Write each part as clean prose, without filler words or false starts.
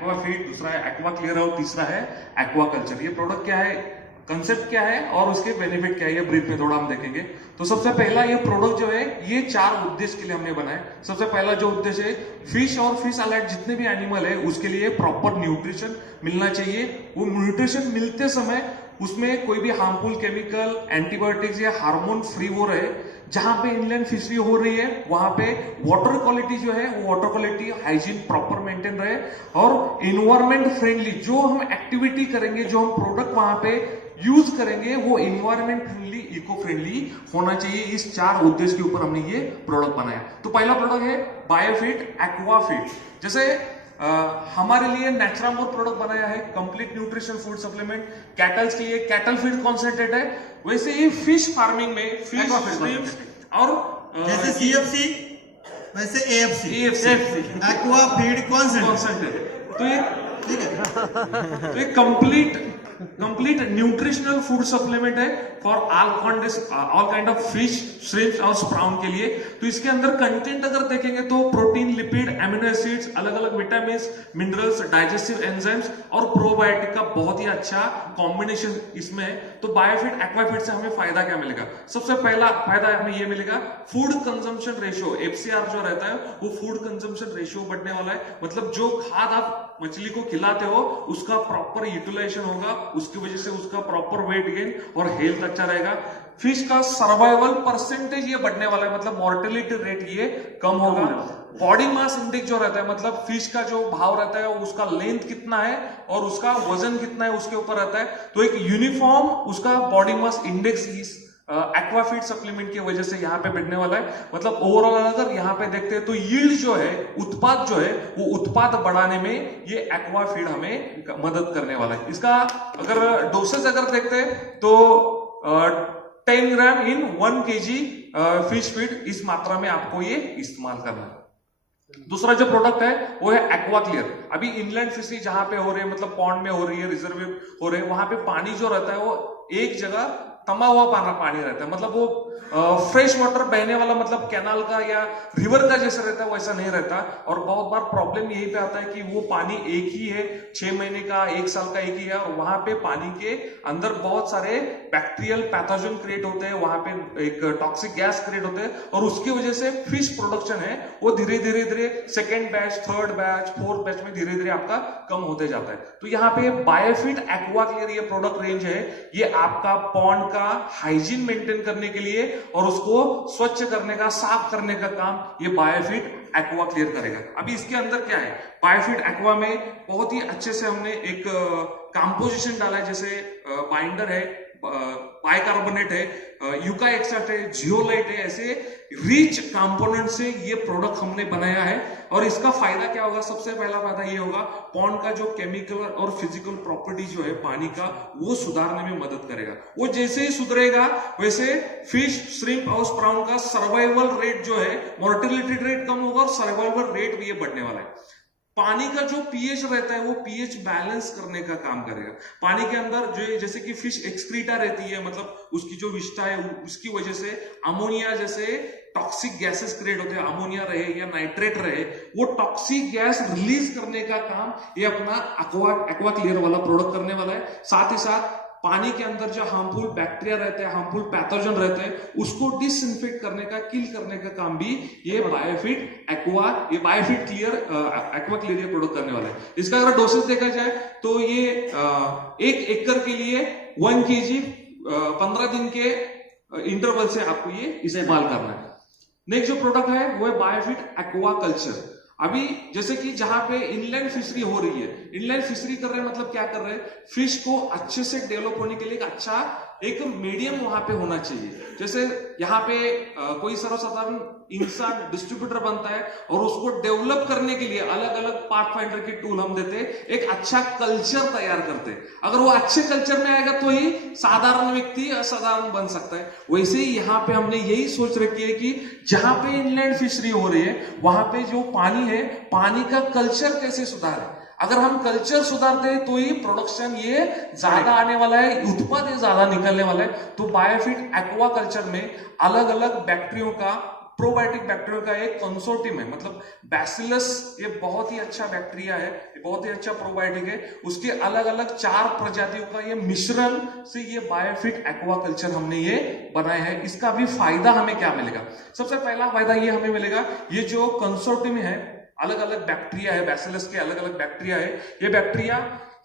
एक्वाफीड, दूसरा है aqua clear और तीसरा है एक्वाकल्चर। ये प्रोडक्ट क्या है, कंसेप्ट क्या है और उसके बेनिफिट क्या है, ये ब्रीफ में थोड़ा हम देखेंगे। तो सबसे पहला ये प्रोडक्ट जो है ये 4 उद्देश्य के लिए हमने बनाया। सबसे पहला जो उद्देश्य है, फिश और फिश अलाइड जितने भी एनिमल है उसके लिए प्रॉपर न्यूट्रिशन मिलना चाहिए। वो न्यूट्रिशन मिलते समय उसमें कोई भी हार्मफुल केमिकल, एंटीबायोटिक्स या हार्मोन फ्री वो रहे। जहां पे इनलैंड फिशरी हो रही है वहां पे वाटर क्वालिटी जो है वो water quality hygiene proper maintain रहे और इन्वायरमेंट फ्रेंडली जो हम एक्टिविटी करेंगे, जो हम प्रोडक्ट वहां पे यूज करेंगे वो इन्वायरमेंट फ्रेंडली, इको फ्रेंडली होना चाहिए। इस 4 उद्देश्य के ऊपर हमने ये प्रोडक्ट बनाया। तो पहला प्रोडक्ट है बायोफिट एक्वाफिट। जैसे हमारे लिए नेचुरामोर प्रोडक्ट बनाया है, complete nutrition food supplement. Kettles के लिए कैटल फीड कॉन्सेंट्रेट है। वैसे ही फिश फार्मिंग में फिश श्रिम्प्स और जैसे सीएफसी वैसे एएफसी एक्वा फीड कॉन्सेंट्रेट। तो ये ठीक है, तो ये कंप्लीट न्यूट्रिशनल फूड सप्लीमेंट है for all kind of fish, shrimps और स्प्राउन के लिए। तो इसके अंदर कंटेंट अगर देखेंगे तो प्रोटीन, लिपिड, एमिनो एसिड्स, अलग अलग विटामिन, मिनरल्स, डाइजेस्टिव एंजाइम्स और प्रोबायोटिक का बहुत ही अच्छा कॉम्बिनेशन इसमें है। तो बायोफिट एक्वाफिट से हमें फायदा क्या मिलेगा? सबसे पहला फायदा हमें ये मिलेगा, फूड कंजम्पशन रेशियो एफसीआर जो रहता है वो फूड कंजम्पशन रेशियो बढ़ने वाला है। मतलब जो खाद आप मछली को खिलाते हो उसका प्रॉपर यूटिलाइजेशन होगा, उसकी वजह से उसका प्रॉपर वेट गेन और हेल्थ अच्छा रहेगा। फिश का सर्वाइवल परसेंटेज ये बढ़ने वाला है, मतलब मॉर्टेलिटी रेट ये कम होगा। बॉडी मास इंडेक्स जो रहता है, मतलब फिश का जो भाव रहता है उसका लेंथ कितना है और उसका वजन कितना है उसके ऊपर रहता है। तो एक यूनिफॉर्म उसका बॉडी मास इंडेक्स इस एक्वाफीड सप्लीमेंट की वजह से यहाँ पे बढ़ने वाला है। मतलब ओवरऑल अगर यहाँ पे देखते हैं तो यील्ड जो है, उत्पाद जो है वो उत्पाद बढ़ाने में ये एक्वाफीड हमें मदद करने वाला है। इसका अगर डोसेज अगर देखते हैं तो 10 ग्राम इन 1 kg फिश फीड, इस मात्रा में आपको ये इस्तेमाल करना है। दूसरा जो प्रोडक्ट है वो है एक्वा क्लियर। अभी इनलैंड फिशरी जहां पे हो रही है, मतलब पॉन्ड में हो रही है, रिजर्व हो रहे हैं, वहां पे पानी जो रहता है वो एक जगह थमा हुआ पानी रहता है। मतलब वो फ्रेश वाटर बहने वाला, मतलब कैनाल का या रिवर का जैसा रहता है वैसा नहीं रहता। और बहुत बार प्रॉब्लम यही पे आता है कि वो पानी एक ही है, 6 महीने का, 1 साल का एक ही है, और वहां पे पानी के अंदर बहुत सारे बैक्टीरियल पैथोजन क्रिएट होते हैं, वहां पे एक टॉक्सिक गैस क्रिएट होते हैं और उसकी वजह से फिश प्रोडक्शन है वो धीरे धीरे second batch, third batch, fourth batch में धीरे धीरे आपका कम होते जाता है। तो यहाँ पे बायोफिट एक्वा क्लियर ये प्रोडक्ट रेंज है, ये आपका पॉन्ड का हाइजीन मेंटेन करने के लिए और उसको स्वच्छ करने का, साफ करने का काम ये बायोफिट एक्वा क्लियर करेगा। अभी इसके अंदर क्या है, बायोफिट एक्वा में बहुत ही अच्छे से हमने एक कंपोजिशन डाला है। जैसे बाइंडर है, बाइकार्बोनेट है, यूका एक्सट्रैक्ट है, जियोलाइट है, ऐसे रिच कंपोनेंट से ये प्रोडक्ट हमने बनाया है। और इसका फायदा क्या होगा? सबसे पहला फायदा ये होगा, पॉन्ड का जो केमिकल और फिजिकल प्रॉपर्टी जो है पानी का, वो सुधारने में मदद करेगा। वो जैसे ही सुधरेगा वैसे फिश, श्रिम्प और स्प्राउन का सर्वाइवल रेट जो है, मोर्टेलिटी रेट कम होगा और सर्वाइवल रेट भी ये बढ़ने वाला है। पानी का जो पीएच रहता है वो पीएच बैलेंस करने का काम करेगा। पानी के अंदर जो जैसे कि फिश एक्सक्रीटा रहती है, मतलब उसकी जो विष्ठा है उसकी वजह से अमोनिया जैसे टॉक्सिक गैसेस क्रिएट होते हैं, अमोनिया रहे या नाइट्रेट रहे, वो टॉक्सिक गैस रिलीज करने का काम ये अपना एक्वा क्लियर वाला प्रोडक्ट करने वाला है। साथ ही साथ पानी के अंदर जो हार्मफुल बैक्टीरिया रहते हैं, हार्मफुल पैथोजन रहते हैं, उसको डिसइंफेक्ट करने का, किल करने का काम भी ये बायोफिट क्लियर एक्वा क्लियर ये प्रोडक्ट करने वाला है। इसका अगर डोसेज देखा जाए तो ये 1 एकड़ के लिए 1 kg 15 दिन के इंटरवल से आपको ये इस्तेमाल करना है। नेक्स्ट जो प्रोडक्ट है वो है बायोफिट एक्वा कल्चर। अभी जैसे कि जहां पे इनलैंड फिशरी हो रही है, इनलैंड फिशरी कर रहे हैं, मतलब क्या कर रहे हैं, फिश को अच्छे से डेवलप होने के लिए एक अच्छा एक मीडियम वहां पे होना चाहिए। जैसे यहाँ पे कोई सर्वसाधारण इंसान डिस्ट्रीब्यूटर बनता है और उसको डेवलप करने के लिए अलग अलग पाथफाइंडर की टूल हम देते हैं, एक अच्छा कल्चर तैयार करते हैं। अगर वो अच्छे कल्चर में आएगा तो ही साधारण व्यक्ति असाधारण बन सकता है। वैसे ही यहाँ पे हमने यही सोच रखी है कि जहां पे इनलैंड फिशरी हो रही है वहां पे जो पानी है, पानी का कल्चर कैसे सुधारे। अगर हम कल्चर सुधारते हैं तो ही प्रोडक्शन ये ज्यादा आने वाला है, उत्पाद ये ज्यादा निकलने वाला है। तो बायोफिट एक्वा कल्चर में अलग अलग बैक्टीरियो का प्रोबायोटिक बैक्टीरिया का एक कंसोर्टियम है। मतलब बैसिलस ये बहुत ही अच्छा बैक्टीरिया है, ये बहुत ही अच्छा प्रोबायोटिक है। उसके अलग अलग 4 प्रजातियों का ये मिश्रण से ये बायोफिट एक्वाकल्चर हमने ये बनाया है। इसका भी फायदा हमें क्या मिलेगा? सबसे पहला फायदा ये हमें मिलेगा, ये जो कंसोर्टियम है, अलग अलग बैक्टीरिया है, बैसिलस के अलग अलग बैक्टीरिया है, ये बैक्टीरिया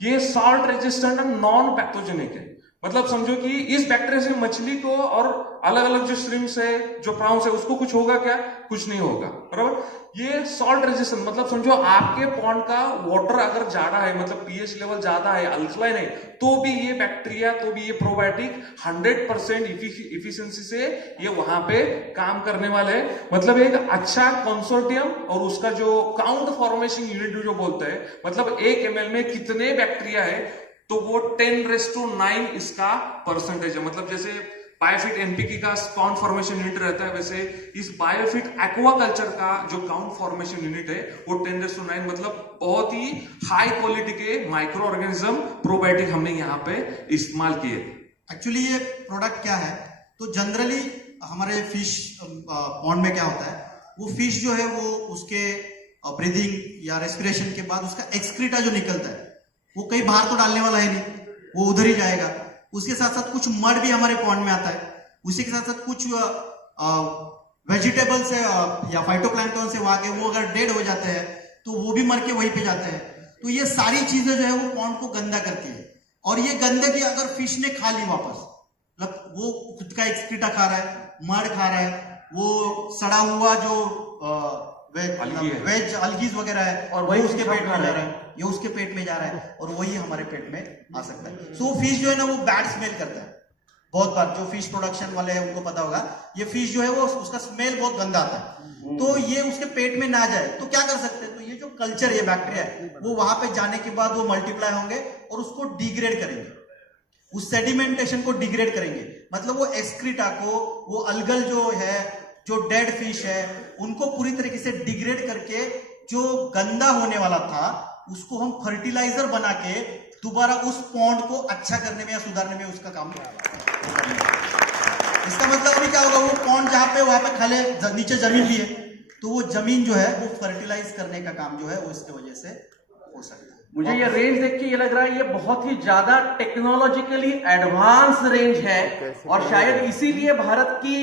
ये salt resistant and non pathogenic है। मतलब समझो कि इस बैक्टीरिया से मछली को और अलग अलग जो श्रिम्प्स है, जो प्राउंस है, उसको कुछ होगा क्या? कुछ नहीं होगा, बराबर। ये सॉल्ट रेजिस्टेंट मतलब समझो आपके पॉन्ड का वाटर अगर ज्यादा है, मतलब पीएच लेवल ज्यादा है, अल्कलाइन है, तो भी ये बैक्टीरिया, तो भी ये प्रोबायोटिक 100% इफिशिएंसी से ये वहां पे काम करने वाले हैं। मतलब एक अच्छा कंसोर्टियम और उसका जो काउंट फॉर्मेशन यूनिट जो बोलते हैं, मतलब 1 ml में कितने बैक्टीरिया है, तो वो 10⁹ इसका परसेंटेज है। मतलब जैसे बायोफिट एनपीके का काउंट फॉर्मेशन यूनिट रहता है, वैसे इस बायोफिट एक्वाकल्चर का जो काउंट फॉर्मेशन यूनिट है वो 10⁹, मतलब बहुत ही हाई क्वालिटी के माइक्रो ऑर्गेनिज्म प्रोबायोटिक हमने यहाँ पे इस्तेमाल किए। एक्चुअली ये प्रोडक्ट क्या है, तो जनरली हमारे फिश पॉन्ड में क्या होता है, वो फिश जो है वो उसके ब्रीदिंग या रेस्पिरेशन के बाद उसका एक्सक्रीटा जो निकलता है वो कहीं बाहर तो डालने वाला है नहीं, वो उधर ही जाएगा। उसके साथ साथ कुछ मड भी हमारे पॉन्ड में आता है, उसी के साथ साथ कुछ वेजिटेबल्स है या फाइटोप्लैंक्टन से वहां के, वो अगर डेड हो जाते हैं तो वो भी मर के वहीं पे जाते हैं। तो ये सारी चीजें जो है वो पॉन्ड को गंदा करती है, और ये गंदगी अगर फिश ने खा ली वापस, मतलब वो खुद का एक्सक्रीटा खा रहा है, मड खा रहा है, वो सड़ा हुआ जो वेज अलगीज वगैरह है, और वही उसके पेट में जा रहा है, ये उसके पेट में जा रहा है, और वही हमारे पेट में आ सकता है। सो फिश जो है ना वो बैड स्मेल करता है। बहुत बार जो फिश प्रोडक्शन वाले हैं उनको पता होगा, ये फिश जो है वो उसका स्मेल बहुत गंदा आता है, तो ये उसके पेट में ना जाए तो क्या कर सकते हैं, तो ये जो कल्चर है, बैक्टीरिया है, वो वहां पे जाने के बाद वो मल्टीप्लाई होंगे और उसको डिग्रेड करेंगे, उस सेडिमेंटेशन को डिग्रेड करेंगे। मतलब वो एक्सक्रीटा को, वो अलगल जो है, जो डेड फिश है, उनको पूरी तरीके से डिग्रेड करके जो गंदा होने वाला था उसको हम फर्टिलाइजर बना के दोबारा उस पॉन्ड को अच्छा करने में या सुधारने में उसका काम करेगा। इसका मतलब अभी क्या होगा, वो पॉन्ड जहां पे, वहां पे खाली नीचे जमीन भी है, तो वो जमीन जो है वो फर्टिलाइज करने का काम जो है वो इसकी वजह से हो सकता है। मुझे ये रेंज देख के ये लग रहा है ये बहुत ही ज्यादा टेक्नोलॉजिकली एडवांस रेंज है, और शायद इसीलिए भारत की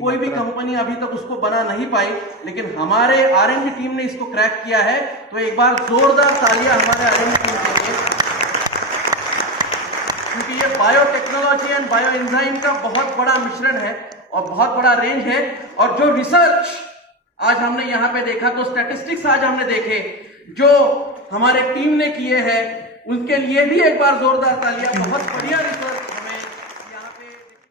कोई भी कंपनी अभी तक उसको बना नहीं पाई, लेकिन हमारे R&D टीम ने इसको क्रैक किया है। तो एक बार जोरदार तालियां हमारे R&D टीम के लिए, क्योंकि ये बायोटेक्नोलॉजी एंड बायो एंजाइम का बहुत बड़ा मिश्रण है और बहुत बड़ा रेंज है। और जो रिसर्च आज हमने यहाँ पे देखा, तो स्टैटिस्टिक्स आज हमने देखे जो हमारे टीम ने किए हैं, उनके लिए भी एक बार जोरदार तालियां। बहुत बढ़िया रिसर्च